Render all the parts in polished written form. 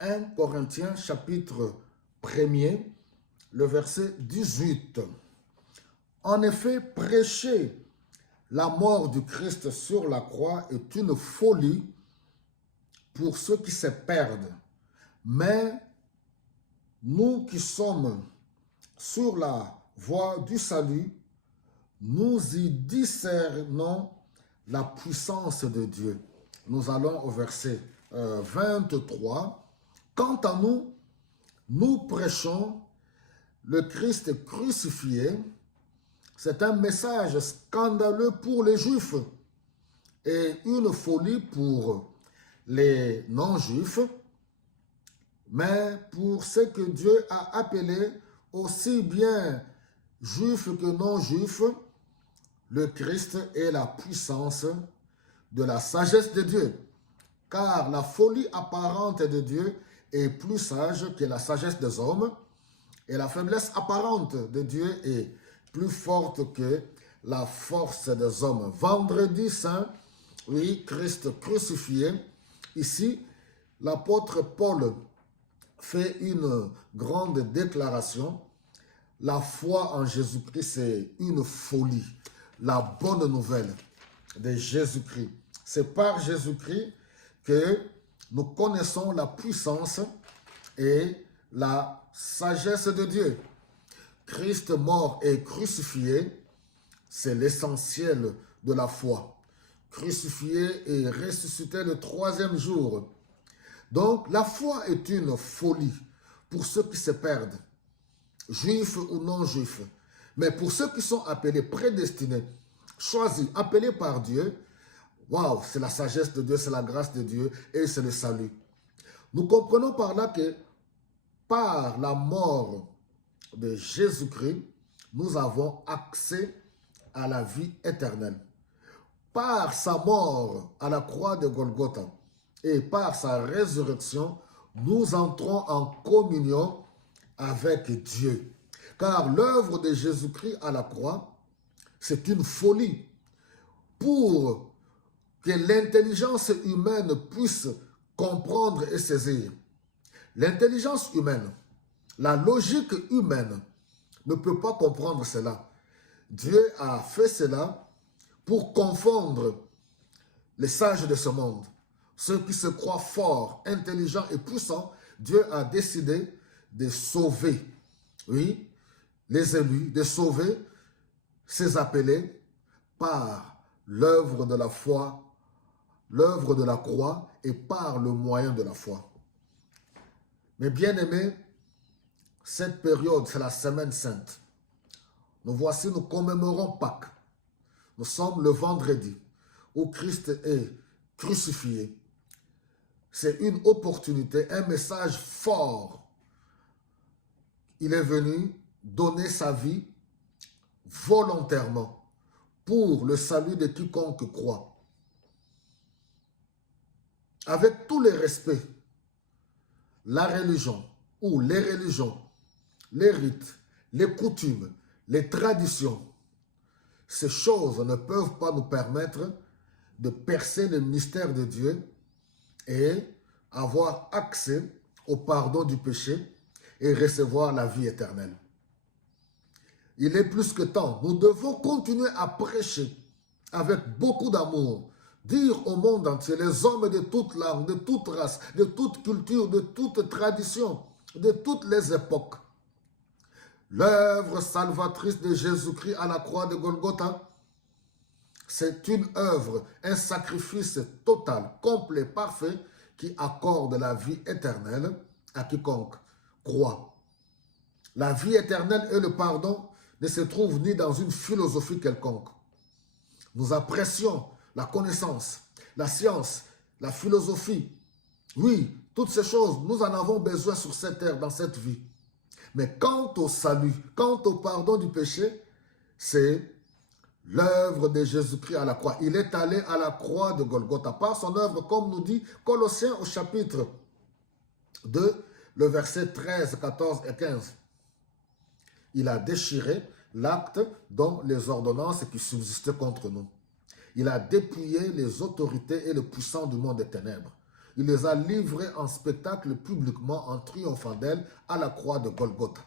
1 Corinthiens chapitre 1er, le verset 18. En effet, prêcher la mort du Christ sur la croix est une folie pour ceux qui se perdent. Mais nous qui sommes sur la voie du salut, nous y discernons la puissance de Dieu. Nous allons au verset 23. Quant à nous, nous prêchons le Christ crucifié. C'est un message scandaleux pour les Juifs et une folie pour les non-Juifs. Mais pour ceux que Dieu a appelés, aussi bien Juifs que non-Juifs, le Christ est la puissance de la sagesse de Dieu. Car la folie apparente de Dieu est plus sage que la sagesse des hommes, et la faiblesse apparente de Dieu est plus forte que la force des hommes. Vendredi saint, oui, Christ crucifié. Ici, l'apôtre Paul fait une grande déclaration. La foi en Jésus-Christ, c'est une folie. La bonne nouvelle de Jésus-Christ. C'est par Jésus-Christ que nous connaissons la puissance et la sagesse de Dieu. Christ mort et crucifié, c'est l'essentiel de la foi. Crucifié et ressuscité le troisième jour. Donc, la foi est une folie pour ceux qui se perdent, juifs ou non-juifs. Mais pour ceux qui sont appelés, prédestinés, choisis, appelés par Dieu, waouh, c'est la sagesse de Dieu, c'est la grâce de Dieu et c'est le salut. Nous comprenons par là que par la mort de Jésus-Christ, nous avons accès à la vie éternelle. Par sa mort à la croix de Golgotha et par sa résurrection, nous entrons en communion avec Dieu. Car l'œuvre de Jésus-Christ à la croix, c'est une folie. Pour que l'intelligence humaine puisse comprendre et saisir. L'intelligence humaine, la logique humaine ne peut pas comprendre cela. Dieu a fait cela pour confondre les sages de ce monde. Ceux qui se croient forts, intelligents et puissants, Dieu a décidé de sauver, oui, les élus, de sauver ses appelés par l'œuvre de la foi, l'œuvre de la croix et par le moyen de la foi. Mes bien-aimés, cette période, c'est la semaine sainte. Nous commémorons Pâques. Nous sommes le vendredi où Christ est crucifié. C'est une opportunité, un message fort. Il est venu donner sa vie volontairement pour le salut de quiconque croit. Avec tous les respects, la religion ou les religions, les rites, les coutumes, les traditions, ces choses ne peuvent pas nous permettre de percer le mystère de Dieu et avoir accès au pardon du péché et recevoir la vie éternelle. Il est plus que temps. Nous devons continuer à prêcher avec beaucoup d'amour, dire au monde entier, les hommes de toute langue, de toute race, de toute culture, de toute tradition, de toutes les époques, l'œuvre salvatrice de Jésus-Christ à la croix de Golgotha, c'est une œuvre, un sacrifice total, complet, parfait, qui accorde la vie éternelle à quiconque croit. La vie éternelle et le pardon ne se trouvent ni dans une philosophie quelconque. Nous apprécions la connaissance, la science, la philosophie. Oui, toutes ces choses, nous en avons besoin sur cette terre, dans cette vie. Mais quant au salut, quant au pardon du péché, c'est l'œuvre de Jésus-Christ à la croix. Il est allé à la croix de Golgotha par son œuvre, comme nous dit Colossiens au chapitre 2, le verset 13, 14 et 15. Il a déchiré l'acte dont les ordonnances qui subsistaient contre nous. Il a dépouillé les autorités et les puissants du monde des ténèbres. Il les a livrés en spectacle publiquement en triomphant d'elle à la croix de Golgotha.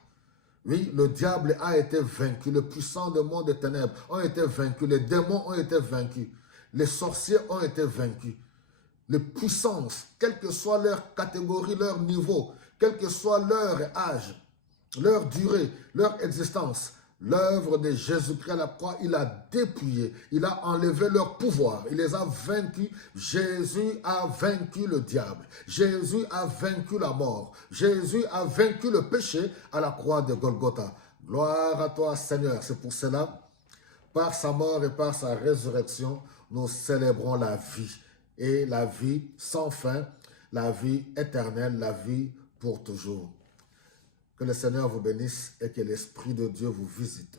Oui, le diable a été vaincu, le puissant du monde des ténèbres ont été vaincus, les démons ont été vaincus, les sorciers ont été vaincus. Les puissances, quelle que soit leur catégorie, leur niveau, quel que soit leur âge, leur durée, leur existence, l'œuvre de Jésus-Christ à la croix, il a dépouillé, il a enlevé leur pouvoir, il les a vaincus. Jésus a vaincu le diable, Jésus a vaincu la mort, Jésus a vaincu le péché à la croix de Golgotha. Gloire à toi, Seigneur. C'est pour cela, par sa mort et par sa résurrection, nous célébrons la vie. Et la vie sans fin, la vie éternelle, la vie pour toujours. Que le Seigneur vous bénisse et que l'Esprit de Dieu vous visite.